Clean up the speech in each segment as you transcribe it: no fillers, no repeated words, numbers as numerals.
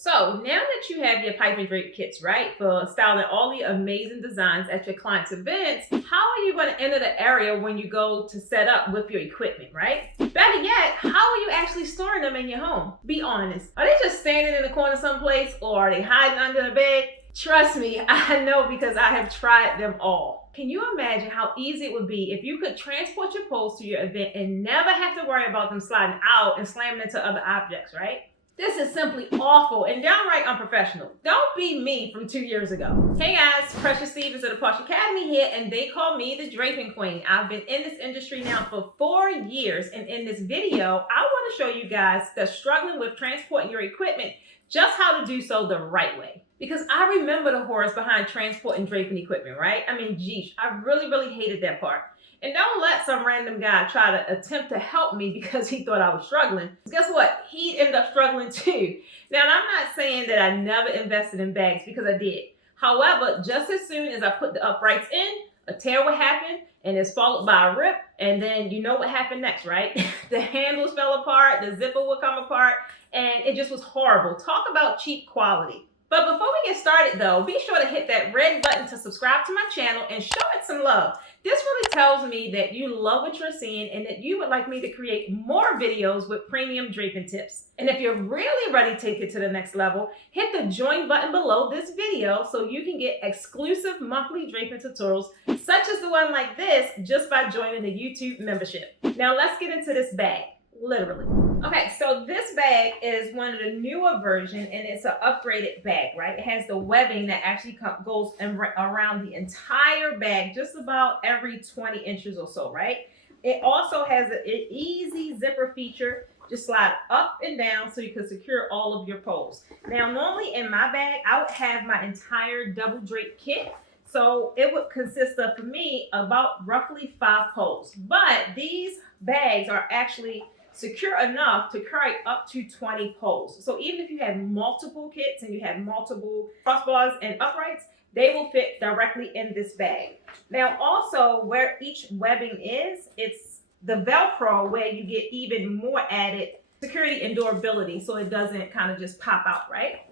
So now that you have your pipe and drape kits, right, for styling all the amazing designs at your clients' events, how are you going to enter the area when you go to set up with your equipment, right? Better yet, how are you actually storing them in your home? Be honest. Are they just standing in the corner someplace, or are they hiding under the bed? Trust me, I know because I have tried them all. Can you imagine how easy it would be if you could transport your poles to your event and never have to worry about them sliding out and slamming into other objects, right? This is simply awful and downright unprofessional. Don't be me from 2 years ago. Hey guys, Precious Stevens of the Posh Academy here, and they call me the Draping Queen. I've been in this industry now for 4 years, and in this video, I want to show you guys that's struggling with transporting your equipment just how to do so the right way. Because I remember the horrors behind transporting draping equipment, right? I mean, geez, I really hated that part. And don't let some random guy try to attempt to help me because he thought I was struggling. Guess what? He'd end up struggling too. Now, I'm not saying that I never invested in bags, because I did. However, just as soon as I put the uprights in, a tear would happen, and it's followed by a rip, and then you know what happened next, right? The handles fell apart, the zipper would come apart, and it just was horrible. Talk about cheap quality. But before we get started though, be sure to hit that red button to subscribe to my channel and show it some love. This really tells me that you love what you're seeing and that you would like me to create more videos with premium draping tips. And if you're really ready to take it to the next level, hit the join button below this video so you can get exclusive monthly draping tutorials such as the one like this just by joining the YouTube membership. Now let's get into this bag, literally. Okay, so this bag is one of the newer versions, and it's an upgraded bag, right? It has the webbing that actually goes around the entire bag, just about every 20 inches or so, right? It also has an easy zipper feature. Just slide up and down so you can secure all of your poles. Now, normally in my bag, I would have my entire double drape kit. So it would consist of, for me, about roughly 5 poles. But these bags are actually secure enough to carry up to 20 poles. So even if you have multiple kits and you have multiple crossbars and uprights, they will fit directly in this bag. Now also, where each webbing is, it's the Velcro where you get even more added security and durability so it doesn't kind of just pop out, right?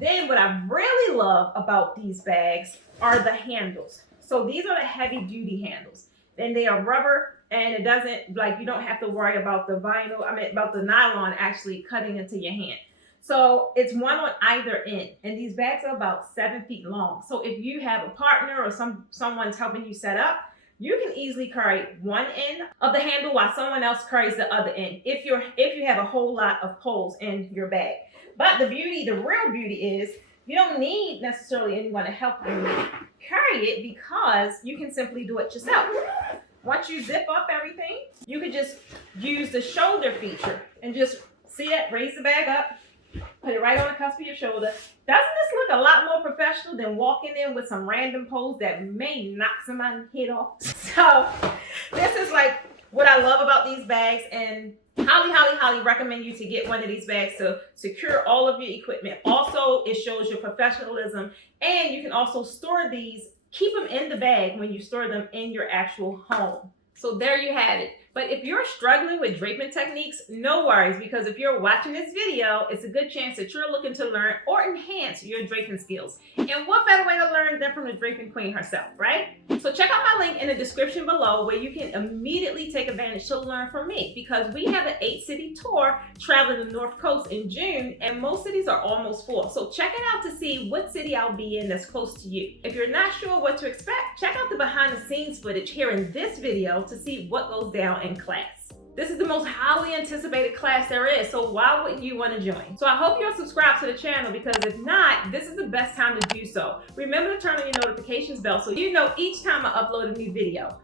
Then what I really love about these bags are the handles. So these are the heavy duty handles. And they are rubber, and it doesn't, like, you don't have to worry about the vinyl, about the nylon actually cutting into your hand. So it's one on either end, and these bags are about 7 feet long. So if you have a partner or someone's helping you set up, you can easily carry one end of the handle while someone else carries the other end if you have a whole lot of poles in your bag. But the real beauty is you don't need necessarily anyone to help you carry it because you can simply do it yourself. Once you zip up everything, you can just use the shoulder feature and just see it, raise the bag up, put it right on the cusp of your shoulder. Doesn't this look a lot more professional than walking in with some random poles that may knock somebody's head off? So this is like what I love about these bags, and highly recommend you to get one of these bags to secure all of your equipment. Also, it shows your professionalism, and you can also store these, keep them in the bag when you store them in your actual home. So there you have it. But if you're struggling with draping techniques, no worries, because if you're watching this video, it's a good chance that you're looking to learn or enhance your draping skills. And what better way to learn than from the draping queen herself, right? So check out my link in the description below where you can immediately take advantage to learn from me, because we have an 8-city tour traveling the North Coast in June, and most cities are almost full. So check it out to see what city I'll be in that's close to you. If you're not sure what to expect, check out the behind the scenes footage here in this video to see what goes down in class. This is the most highly anticipated class there is, so why wouldn't you want to join? So I hope you're subscribed to the channel, because if not, this is the best time to do so. Remember to turn on your notifications bell so you know each time I upload a new video.